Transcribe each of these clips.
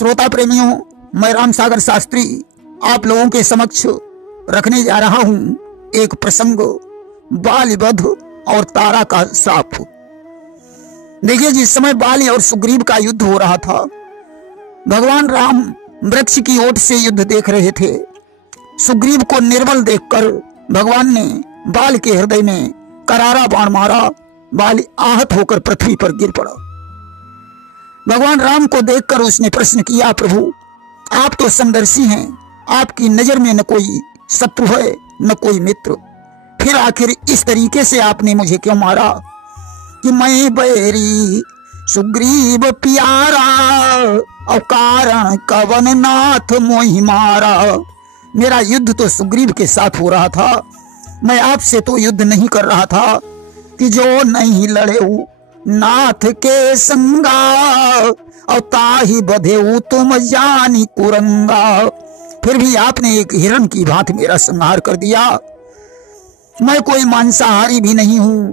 श्रोता प्रेमियों, मैं राम सागर शास्त्री आप लोगों के समक्ष रखने जा रहा हूं एक प्रसंग, बाली वध और तारा का श्राप। देखिए, जिस समय बाली और सुग्रीव का युद्ध हो रहा था, भगवान राम वृक्ष की ओट से युद्ध देख रहे थे। सुग्रीव को निर्बल देखकर भगवान ने बाल के हृदय में करारा बाण मारा। बाली आहत होकर पृथ्वी पर गिर पड़ा। भगवान राम को देखकर उसने प्रश्न किया, प्रभु आप तो समदर्शी हैं, आपकी नजर में न कोई शत्रु है न कोई मित्र, फिर आखिर इस तरीके से आपने मुझे क्यों मारा कि मैं बैरी सुग्रीव प्यारा और कारण कवन नाथ मोहि मारा। मेरा युद्ध तो सुग्रीव के साथ हो रहा था, मैं आपसे तो युद्ध नहीं कर रहा था कि जो नहीं लड़े नाथ के संगा और ताही बधेऊ तुम जानी कुरंगा। फिर भी आपने एक हिरण की भांति मेरा संहार कर दिया। मैं कोई मांसाहारी भी नहीं हूं,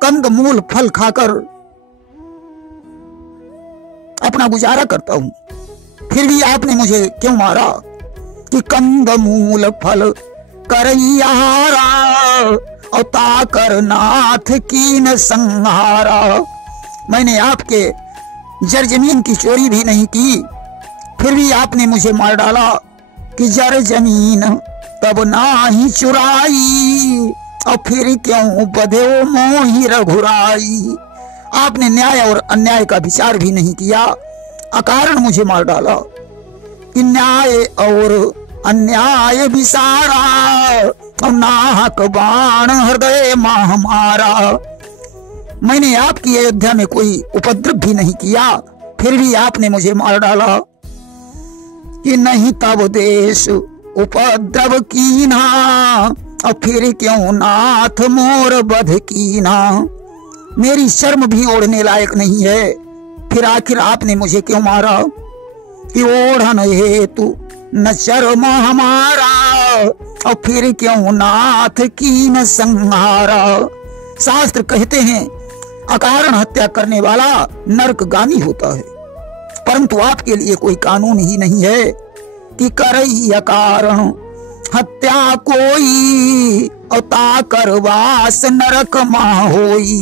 कंद मूल फल खाकर अपना गुजारा करता हूं, फिर भी आपने मुझे क्यों मारा कि कंद मूल फल करैयारा और ताकर नाथ की न संहारा। मैंने आपके जर जमीन की चोरी भी नहीं की, फिर भी आपने मुझे मार डाला कि जर जमीन तब ना ही चुराई और फिर क्यों बधे मोहि रघुराई। आपने न्याय और अन्याय का विचार भी नहीं किया, अकारण मुझे मार डाला कि न्याय और अन्याय विसारा और नाहक बाण हृदय माह मारा। मैंने आपकी अयोध्या में कोई उपद्रव भी नहीं किया, फिर भी आपने मुझे मार डाला कि नहीं तब देश उपद्रव कीना और फिर क्यों नाथ मोर बध कीना। मेरी शर्म भी ओढ़ने लायक नहीं है, फिर आखिर आपने मुझे क्यों मारा कि ओढ़न हेतु न शर्म हमारा और फिर क्यों नाथ की न संहारा। शास्त्र कहते हैं अकारण हत्या करने वाला नरकगामी होता है, परंतु आपके लिए कोई कानून ही नहीं है कि करई अकारण हत्या कोई और ताकर वास नरक माह होई।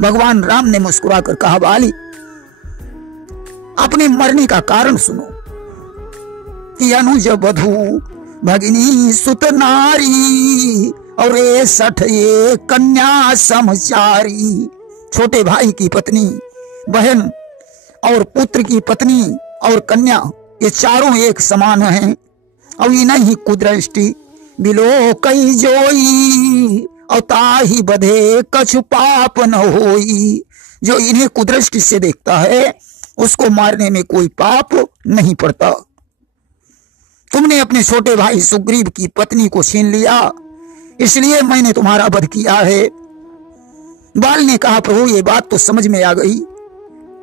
भगवान राम ने मुस्कुराकर कहा, बाली अपने मरने का कारण सुनो कि अनुज बधू भगिनी सुत नारी और 61 कन्या समचारी। छोटे भाई की पत्नी, बहन और पुत्र की पत्नी और कन्या, ये चारों एक समान हैं। और इन्हीं कुदृष्टि बिलो कई जोई और ताही बधे कछु पाप न होई। जो इन्हें कुदृष्टि से देखता है उसको मारने में कोई पाप नहीं पड़ता। तुमने अपने छोटे भाई सुग्रीव की पत्नी को छीन लिया, इसलिए मैंने तुम्हारा वध किया है। बाल ने कहा, प्रभु ये बात तो समझ में आ गई,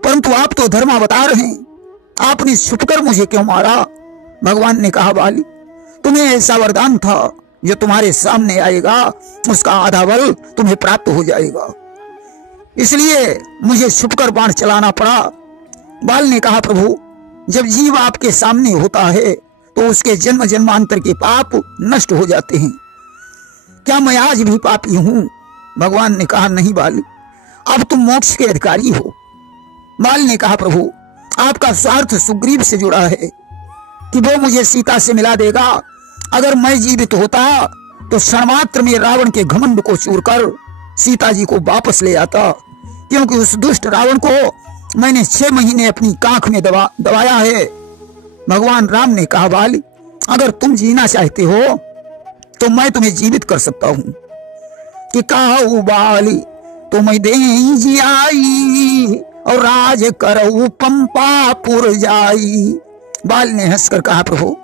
परंतु आप तो धर्मावतार हैं, आपने छुपकर मुझे क्यों मारा। भगवान ने कहा, बाली तुम्हें ऐसा वरदान था, जो तुम्हारे सामने आएगा उसका आधा बल तुम्हें प्राप्त हो जाएगा, इसलिए मुझे छुपकर बाण चलाना पड़ा। बाल ने कहा, प्रभु जब जीव आपके सामने होता है तो उसके जन्म जन्मांतर के पाप नष्ट हो जाते हैं। क्या मैं आज भी पापी हूं? भगवान ने कहा, नहीं बाली, अब तुम मोक्ष के अधिकारी हो। बाल ने कहा, प्रभु आपका स्वार्थ सुग्रीव से जुड़ा है कि वो मुझे सीता से मिला देगा। अगर मैं जीवित होता तो क्षणमात्र में रावण के घमंड को चूर कर सीता जी को वापस ले आता, क्योंकि उस दुष्ट रावण को मैंने 6 महीने अपनी कांख में दबाया है। भगवान राम ने कहा, बाली अगर तुम जीना चाहते हो तो मैं तुम्हें जीवित कर सकता हूं। कि कहू बाली तो मैं दे जियाई और राज करऊ पंपापुर जाई। बाल ने हंसकर कहा, प्रभु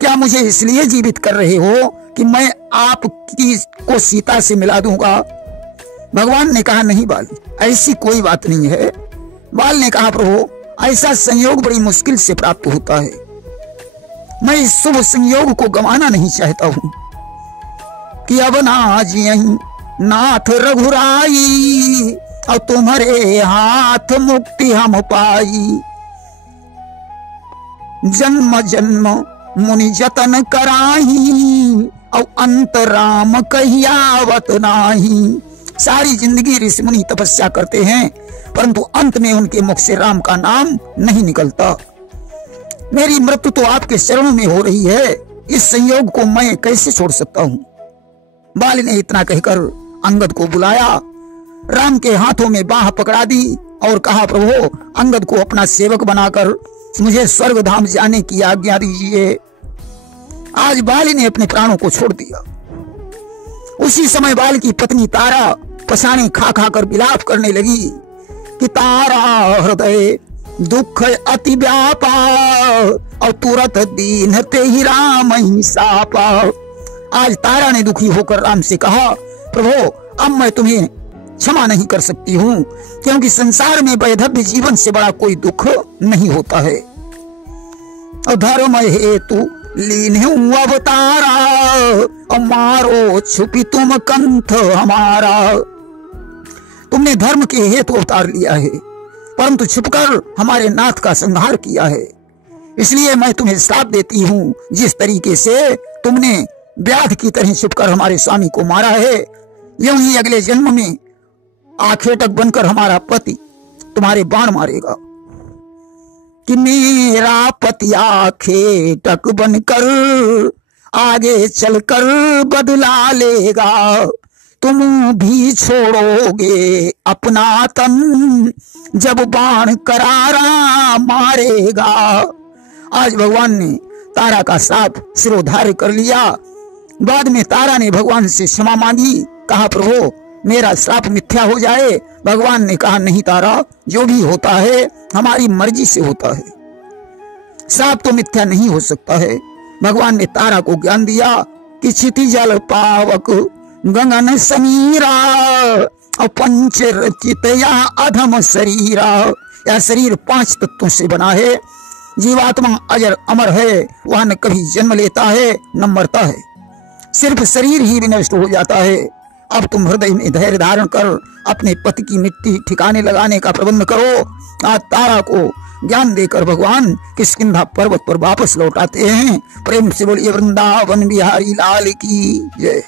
क्या मुझे इसलिए जीवित कर रहे हो कि मैं आपकी को सीता से मिला दूंगा? भगवान ने कहा, नहीं बाली, ऐसी कोई बात नहीं है। बाल ने कहा, प्रभु ऐसा संयोग बड़ी मुश्किल से प्राप्त होता है, मैं इस शुभ संयोग को गंवाना नहीं चाहता हूं कि अब ना जियहीं नाथ रघुराई और तुम्हारे हाथ मुक्ति हम पाई। जन्म जन्म मुनि जतन कराही, और अंत राम कहियावत नाही। सारी जिंदगी ऋषि मुनि तपस्या करते हैं, परंतु अंत में उनके मुख से राम का नाम नहीं निकलता। मेरी मृत्यु तो आपके चरणों में हो रही है, इस संयोग को मैं कैसे छोड़ सकता हूँ। बाली ने इतना कहकर अंगद को बुलाया, राम के हाथों में बाह पकड़ा दी और कहा, प्रभु अंगद को अपना सेवक बनाकर मुझे स्वर्ग धाम जाने की आज्ञा दीजिए। आज बाली ने अपने प्राणों को छोड़ दिया। उसी समय बाल की पत्नी तारा पसाने खा खा कर विलाप करने लगी कि तारा हृदय दुख अति व्यापा, और तुरंत दीन ते ही राम ही सापा। आज तारा ने दुखी होकर राम से कहा, प्रभु अब मैं तुम्हें क्षमा नहीं कर सकती हूँ, क्योंकि संसार में वैधव्य जीवन से बड़ा कोई दुख नहीं होता है। और धर्म हेतु लीन अवतारा, और मारो छुपी तुम कंठ हमारा। तुमने धर्म के हेतु अवतार लिया है, परंतु छुपकर हमारे नाथ का संहार किया है। इसलिए मैं तुम्हें श्राप देती हूँ, जिस तरीके से तुमने व्याध की तरह छुपकर हमारे स्वामी को मारा है, यूं ही अगले जन्म में आखेटक बनकर हमारा पति तुम्हारे बाण मारेगा। कि मेरा पति आखेटक बनकर आगे चलकर बदला लेगा, तुम भी छोड़ोगे अपना तन जब बाण करारा मारेगा। आज भगवान ने तारा का श्राप सिरोधार्य कर लिया। बाद में तारा ने भगवान से क्षमा मांगी, कहा प्रभु मेरा श्राप मिथ्या हो जाए। भगवान ने कहा, नहीं तारा, जो भी होता है हमारी मर्जी से होता है, श्राप तो मिथ्या नहीं हो सकता है। भगवान ने तारा को ज्ञान दिया कि क्षिति जल पावक गगन समीरा, और पंच रचित या अधम शरीरा। यह शरीर 5 तत्वों से बना है। जीवात्मा अजर अमर है, वह न कभी जन्म लेता है न मरता है, सिर्फ शरीर ही विनष्ट हो जाता है। अब तुम हृदय में धैर्य धारण कर अपने पति की मिट्टी ठिकाने लगाने का प्रबंध करो। आज तारा को ज्ञान देकर भगवान किष्किंधा पर्वत पर वापस लौटाते हैं। प्रेम से बोलिए वृंदावन बिहारी लाल की जय।